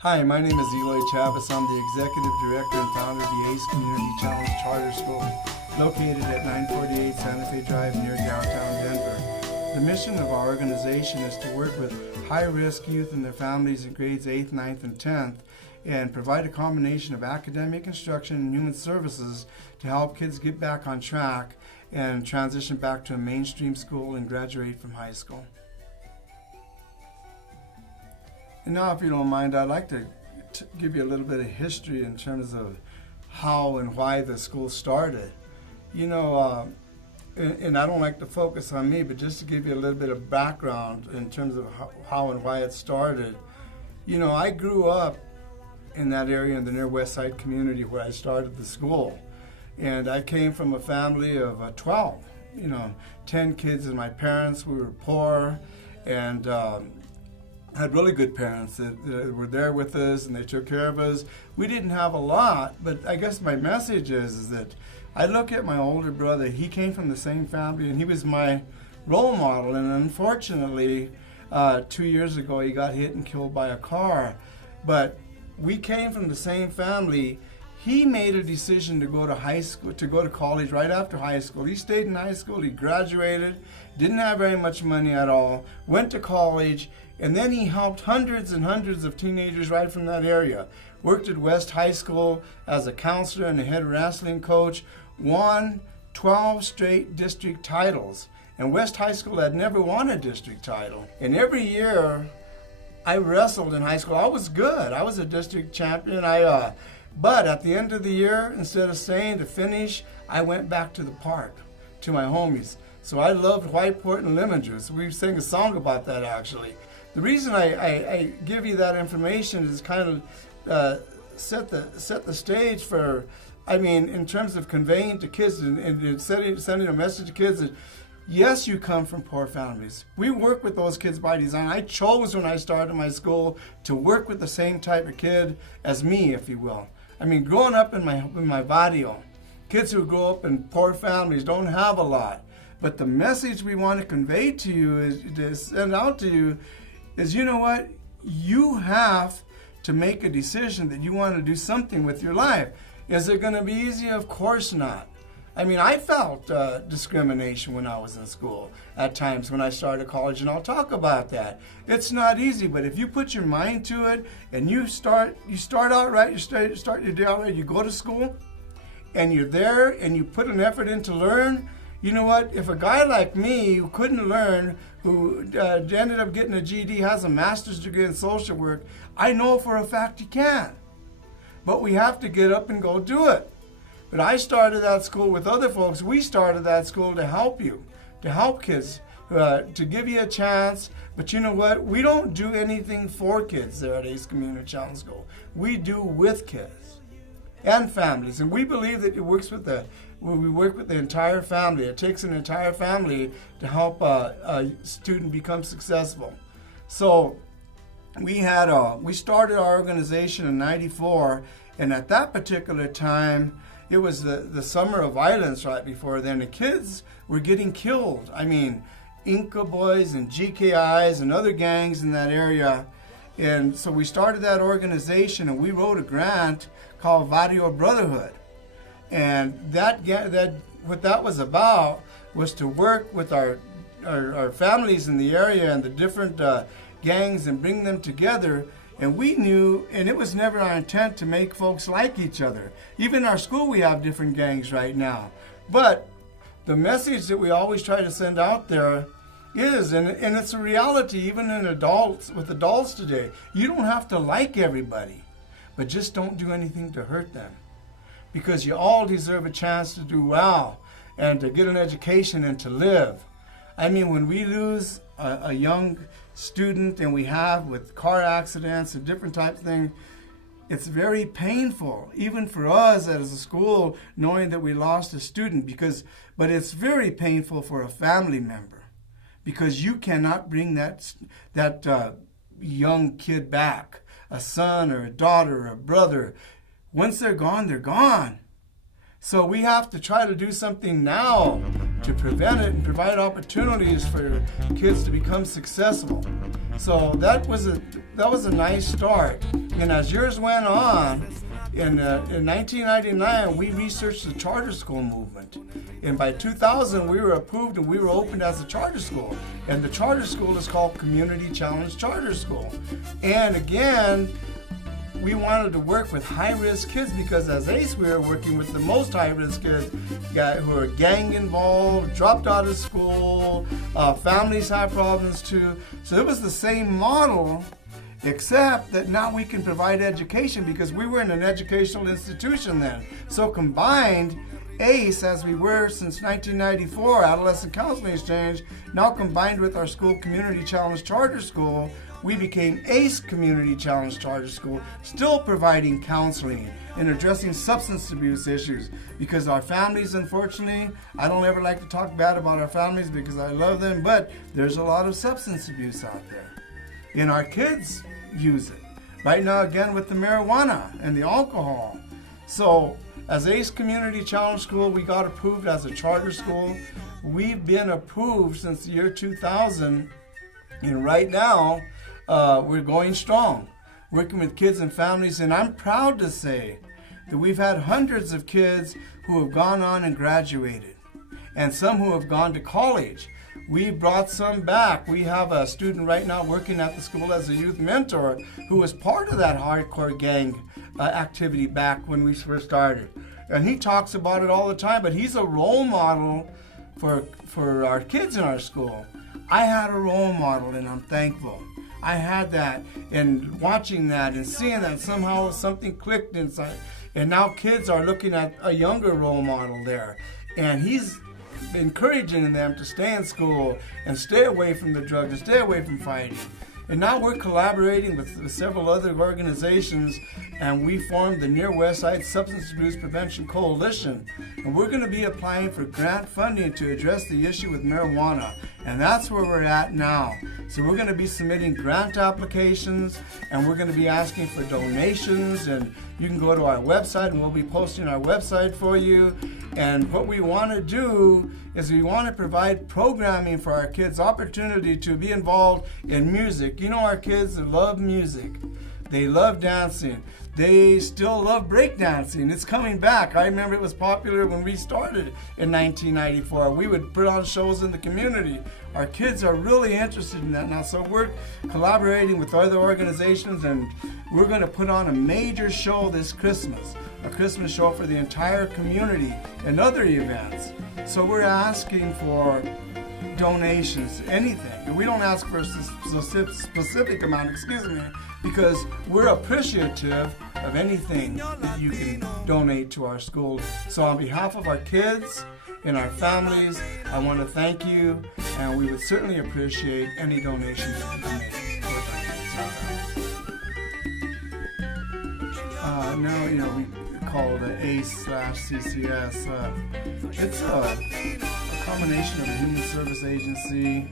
Hi, my name is Eloy Chavez. I'm the Executive Director and founder of the ACE Community Challenge Charter School, located at 948 Santa Fe Drive near downtown Denver. The mission of our organization is to work with high-risk youth and their families in grades 8th, 9th, and 10th and provide a combination of academic instruction and human services to help kids get back on track and transition back to a mainstream school and graduate from high school. And now, if you don't mind, I'd like to give you a little bit of history in terms of how and why the school started. You know, and I don't like to focus on me, but just to give you a little bit of background in terms of how and why it started. You know, I grew up in that area in the near West Side community where I started the school. And I came from a family of 12, 10 kids and my parents. We were poor and had really good parents that were there with us and they took care of us. We didn't have a lot, but I guess my message is that I look at my older brother. He came from the same family and he was my role model. And unfortunately, 2 years ago, he got hit and killed by a car. But we came from the same family. He made a decision to go to high school, to go to college right after high school. He stayed in high school, he graduated, didn't have very much money at all, went to college, and then he helped hundreds and hundreds of teenagers right from that area. Worked at West High School as a counselor and a head wrestling coach, won 12 straight district titles. And West High School had never won a district title. And every year I wrestled in high school. I was good. I was a district champion. But at the end of the year, instead of staying to finish, I went back to the park, to my homies. So I loved Whiteport and lemon juice. We sang a song about that, actually. The reason I give you that information is kind of set the stage for, in terms of conveying to kids and sending a message to kids that, yes, you come from poor families. We work with those kids by design. I chose when I started my school to work with the same type of kid as me, if you will. Growing up in my barrio, kids who grow up in poor families don't have a lot. But the message we want to convey to you is to send out to you is, you know what? You have to make a decision that you want to do something with your life. Is it going to be easy? Of course not. I felt discrimination when I was in school at times when I started college, and I'll talk about that. It's not easy, but if you put your mind to it and you start out right, you start your day out right, you go to school and you're there and you put an effort in to learn, you know what? If a guy like me who couldn't learn, who ended up getting a GED, has a master's degree in social work, I know for a fact he can. But we have to get up and go do it. But I started that school with other folks. We started that school to help you, to help kids, to give you a chance. But you know what? We don't do anything for kids there at ACE Community Challenge School. We do with kids and families. And we believe that we work with the entire family. It takes an entire family to help a student become successful. So we started our organization in '94, and at that particular time, it was the summer of violence right before then. The kids were getting killed. Inca Boys and GKIs and other gangs in that area. And so we started that organization and we wrote a grant called Barrio Brotherhood. And what that was about was to work with our families in the area and the different gangs and bring them together. And we knew, and it was never our intent to make folks like each other. Even in our school, we have different gangs right now. But the message that we always try to send out there is, and it's a reality even in with adults today, you don't have to like everybody, but just don't do anything to hurt them. Because you all deserve a chance to do well and to get an education and to live. When we lose a young student, and we have with car accidents and different types of things, it's very painful, even for us as a school, knowing that we lost a student. But it's very painful for a family member, because you cannot bring that young kid back, a son or a daughter or a brother. Once they're gone, they're gone. So we have to try to do something now to prevent it and provide opportunities for kids to become successful. So that was a nice start. And as years went on, in 1999, we researched the charter school movement. And by 2000, we were approved and we were opened as a charter school. And the charter school is called Community Challenge Charter School. And again, we wanted to work with high-risk kids because as ACE, we were working with the most high-risk kids who are gang involved, dropped out of school, families have problems too. So it was the same model, except that now we can provide education because we were in an educational institution then. So combined, ACE, as we were since 1994, Adolescent Counseling Exchange, now combined with our school Community Challenge Charter School, we became ACE Community Challenge Charter School, still providing counseling and addressing substance abuse issues because our families, unfortunately, I don't ever like to talk bad about our families because I love them, but there's a lot of substance abuse out there. And our kids use it. Right now, again, with the marijuana and the alcohol. So, as ACE Community Challenge School, we got approved as a charter school. We've been approved since the year 2000, and right now, we're going strong, working with kids and families, and I'm proud to say that we've had hundreds of kids who have gone on and graduated, and some who have gone to college. We brought some back. We have a student right now working at the school as a youth mentor who was part of that hardcore gang activity back when we first started. And he talks about it all the time, but he's a role model for our kids in our school. I had a role model and I'm thankful. I had that, and watching that and seeing that somehow something clicked inside. And now kids are looking at a younger role model there. And he's encouraging them to stay in school and stay away from the drugs and stay away from fighting. And now we're collaborating with several other organizations, and we formed the Near West Side Substance Abuse Prevention Coalition. And we're going to be applying for grant funding to address the issue with marijuana. And that's where we're at now. So we're going to be submitting grant applications, and we're going to be asking for donations. And you can go to our website, and we'll be posting our website for you. And what we want to do is we want to provide programming for our kids, opportunity to be involved in music. You know, our kids love music. They love dancing. They still love breakdancing. It's coming back. I remember it was popular when we started in 1994. We would put on shows in the community. Our kids are really interested in that now. So we're collaborating with other organizations, and we're going to put on a major show this Christmas, a Christmas show for the entire community and other events. So we're asking for donations, anything. And we don't ask for a specific amount, because we're appreciative of anything that you can donate to our school. So on behalf of our kids and our families, I want to thank you, and we would certainly appreciate any donations that you can make towards our kids. Now, we call it ACE/CCS. It's a combination of a human service agency.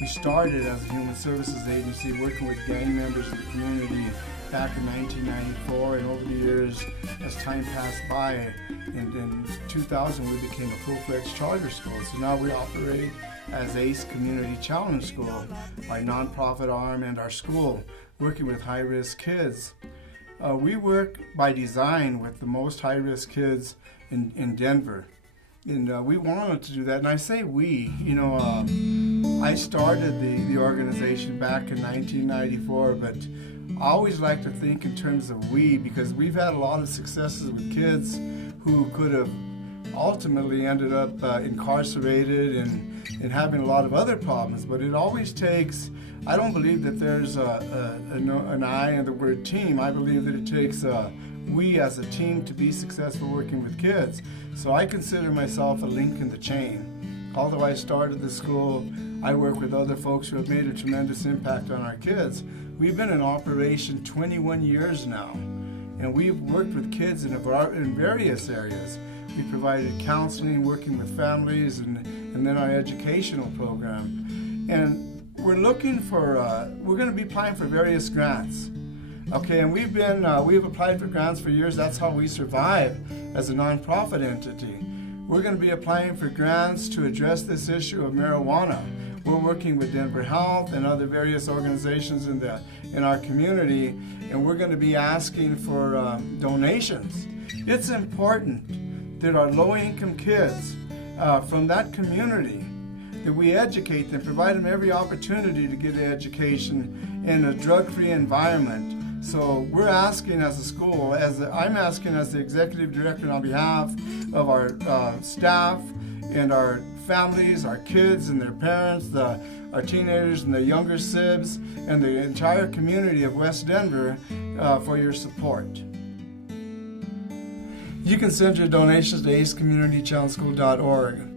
We started as a human services agency working with gang members in the community back in 1994, and over the years, as time passed by, and in 2000 we became a full-fledged charter school. So now we operate as ACE Community Challenge School, our nonprofit arm and our school, working with high-risk kids. We work by design with the most high-risk kids in Denver. And we wanted to do that. And I say we, I started the organization back in 1994, but I always like to think in terms of we, because we've had a lot of successes with kids who could have ultimately ended up incarcerated and having a lot of other problems. But it always takes, I don't believe that there's an I in the word team. I believe that it takes we as a team to be successful working with kids. So I consider myself a link in the chain. Although I started the school, I work with other folks who have made a tremendous impact on our kids. We've been in operation 21 years now, and we've worked with kids in various areas. We provided counseling, working with families, and then our educational program. And we're looking for, we're going to be applying for various grants. Okay, and we've applied for grants for years. That's how we survive as a nonprofit entity. We're going to be applying for grants to address this issue of marijuana. We're working with Denver Health and other various organizations in our community, and we're going to be asking for donations. It's important that our low-income kids from that community, that we educate them, provide them every opportunity to get an education in a drug-free environment. So we're asking as a school, I'm asking as the executive director on behalf of our staff and our families, our kids and their parents, our teenagers and the younger sibs, and the entire community of West Denver for your support. You can send your donations to acecommunitychallengeschool.org.